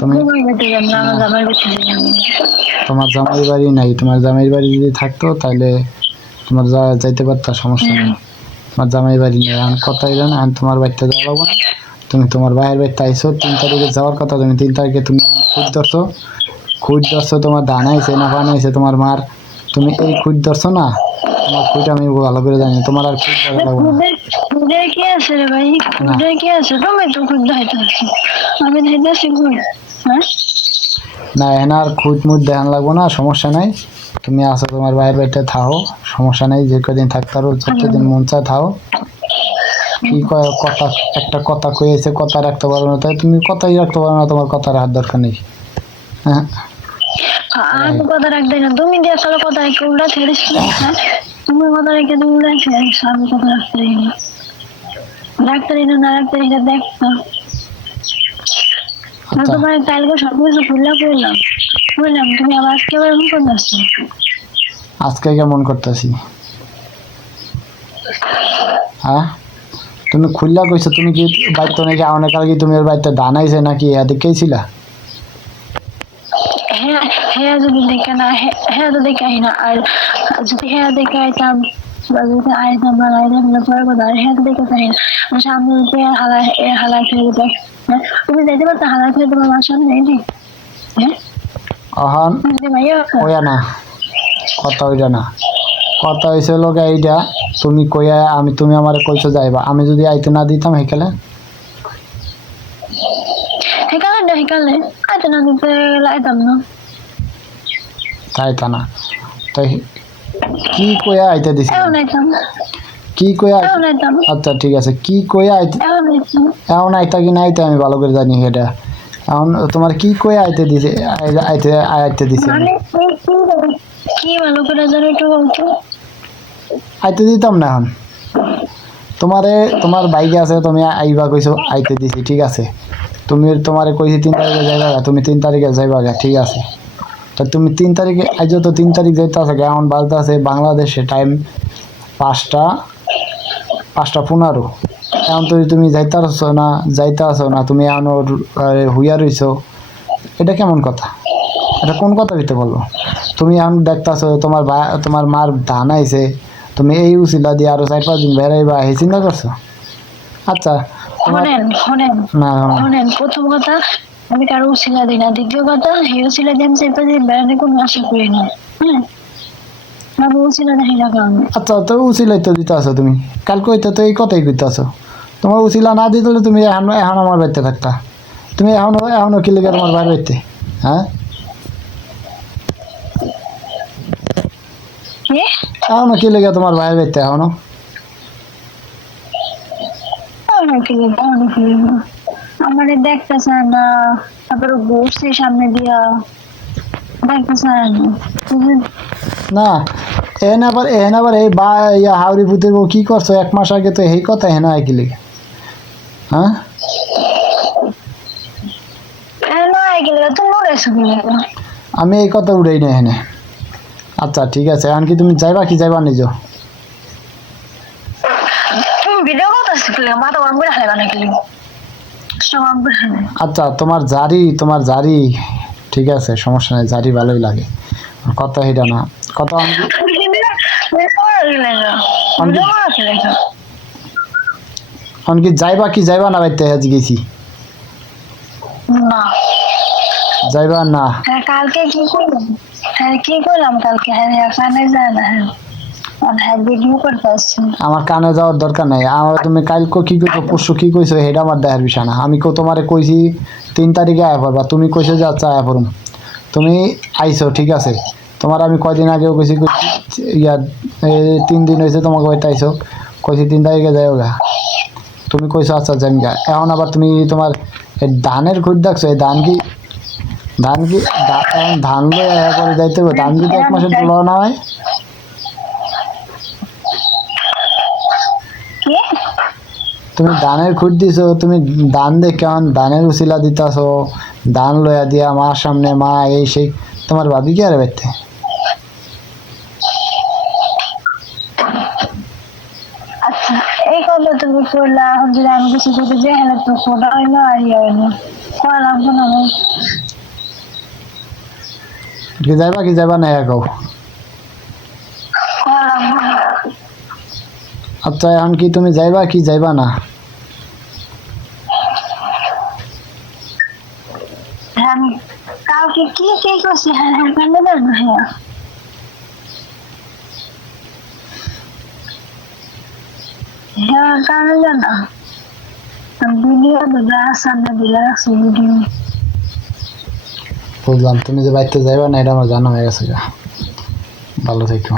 তুমি তোমার জামাই বাড়ি নাই, তোমার জামাই বাড়ি যদি থাকতো তাহলে তোমার যাইতে পারতা, সমস্যা নেই। তোমার জামাই বাড়ি নেই, এখন কথা হইল না, এখন তোমার বাড়িতে যাওয়া লাগবো না। তুমি তোমার ভাইয়ের বাড়িতে আইসো, 3 তারিখে যাওয়ার কথা, তুমি 3 তারিখে তুমি খুঁজ ধরছো, তোমার ধান আইছে না পান আইছে তোমার মার, তুমি এই খুঁজ ধরছো না, তোমার খুঁজ আমি ভালো করে জানি, তোমার আর খুঁজ ধরা লাগবে না। কি আছে রে ভাই, কি আছে, তুমি তো খুঁজ দেখাইতেছি, আমি দেখাইতেছি খুঁজ। না এখানে আর খুঁজ মুজ দেখান লাগবো না, সমস্যা নাই। তুমি আসো তোমার ভাইয়ের বাড়িতে থাও, সমস্যা নেই, যে কদিন থাকতে পারো, যতদিন মন চায় থাও। কি কথা, একটা কথা কয়েছে, কথা রাখতে পারো না, তাই তুমি কথাই রাখতে পারো না, তোমার কথা রাখার দরকার নেই। হ্যাঁ আমি কথা রাখতে না, তুমি দিয়ে আসলে কথা রেখে উল্টা ছেড়েছ, তুমি কথা রেখে তুমি উল্টা ছেড়েছ, আমি কথা রাখতে না, রাখতে না রাখতে দেখতো তোমার কালকে সবকিছু বুঝলাম, তুমি আবার আজকে আবার এমন করতে আসছো। আজকে কেমন করতেছি? হ্যাঁ তুমি খুললা কইছো, তুমি কি বাড়িতে নাকি অনেক আগে তুমি ওর বাড়িতে ধান আইছে নাকি এদিকেই ছিলা? হ্যাঁ হ্যাঁ, যদি দেখে না, হ্যাঁ তো দেখে আই না, আর যদি হ্যাঁ দেখে আইতাম বা যদি আইতাম বা আইতাম না পরে কথা, আর হ্যাঁ তো দেখে চাই না, আমার সামনে হালা খেয়ে যেতে, তুমি যাইতে পারতো হালা খেয়ে তোমার মার সামনে নেই। হ্যাঁ অহন ওয়া না, কথা ওইটা না, কথা হয়েছে লোক এইটা, তুমি কইয়া তুমি আমার কইছো যাইবা, আমি যদি আইতে না দিতাম হেকালে আইতে না দিতে আইতাম না, তাই তা না, তাই কি কইয়া আইতে দিছি, কি কইয়া, আচ্ছা ঠিক আছে, কি কইয়া আইতে, এখন আইতা কি না আইতে আমি ভালো করে জানি এটা, এখন তোমার কি কইয়া আইতে দিছে, আইতে দিছে কি ভালো করে জানো একটু বলতো, আইতে দিতাম না। এখন তোমার বাইকে আছে, তুমি আইবা কইছো, আইতে দিছি, ঠিক আছে। তোমারে কইছি 3 তারিখে যাইবা, তুমি 3 তারিখে যাইবা, ঠিক আছে। তা তুমি 3 তারিখে আইজো, তো 3 তারিখ যাইতে আছে, এখন বাজতে আছে বাংলাদেশে টাইম 5টা 15। এখন তুমি যাইতে আসো না, তুমি এখন হুইয়া রইছো, এটা কেমন কথা? এটা কোন কথা দিতে বলবো? তুমি এখন দেখতেছো তোমার মার ধান আইছে, তুমি এই উচিলা দিয়ে আরো 4-5 দিন বেড়াইবা, এই চিন্তা করছো? আচ্ছা শোনেন, প্রথম কথা আমি কারো উচিলা দিই না, দ্বিতীয় কথা এই উচিলা দিয়ে আমি বেড়ানোর কোনো আশা করি না। আমি উচিলা দেখি না কারণ, আচ্ছা তো উচিলাই তো দিতে আসো, তুমি কালকে হইতে তো এই কথাই করতে আসো, তোমার উচিলা না দিতে তুমি এখন আমার বাড়িতে থাকতা, তুমি এখনো কি লেগে তোমার বাইরে বাড়িতে? হ্যাঁ এখনো কি লেগে তোমার বাইরে বাড়িতে এখনো? আমার দেখতে চায় না, তারপরে বসছি সামনে দিয়া, দেখতে চায় না। এহেন আবার এই হাওড়ি পুতের বউ কি করছো 1 মাস আগে, তো এই কথা হেন হয় কি লেগে? হ্যাঁ আমি এই কথা উড়াই না এখানে। আচ্ছা ঠিক আছে, এখন কি তুমি যাইবা কি যাইবা নিজ? আচ্ছা তোমার জারি ঠিক আছে, সমস্যা নেই, জারি ভালোই লাগে, কথা এটা না, কথা কি যাইবা কি যাইবা না বাইতে আজ গেছি, যাইবা না? কালকে কি করলাম কালকে, কানে যায় না, আমার কানে যাওয়ার দরকার নাই, আমার তুমি কালকে কি কইছো পরশু কি কইছো এটা আমার দেখার বিষয় না। আমি তোমারে কইছি 3 তারিখে আয়া পড়বা, তুমি কইছো যে আচ্ছা আয়া পড়ুম, তুমি আইছো, ঠিক আছে। তোমার আমি কয়দিন আগেও কইছি, 3 দিন হয়েছে তোমাকে বাড়িতে আইসো, কইছি 3 তারিখে যাইও গা, তুমি কইছো আচ্ছা যাই গা। এখন আবার তুমি তোমার ধানের খুঁজ দেখছো, এই ধান লই আয়া করে যাইতে হবে, ধান যদি 1 মাসের তোলা না হয়, তুমি ধানের খুঁজ দিছো, তুমি ধান দেখে এখন ধানের উচিলা দিতাছো, ধান লইয়া দিয়া মার সামনে, মা এই সেই, তোমার ভাবি কি আরে বাইতে? আচ্ছা এই কথা তুমি করলা, যদি আমি কিছু করতে যাই হলে তো ফোটা হইলো আর ইয়ে হইলো, করা লাগবে না ভাই। কি যাইবা না একাও? করা লাগবে না। আচ্ছা এখন কি তুমি যাইবা কি যাইবা না? হ্যাঁ কালকে কি কে করছি হ্যাঁ হ্যাঁ কান্না দেন না হ্যাঁ হ্যাঁ কান্না দেন না ভিডিও দিলে সামনে দিলে রাখছি ভিডিও। বুঝলাম, তুমি যে বাড়িতে যাইবা না এটা আমার জানা হয়ে গেছে। ভালো থেকো।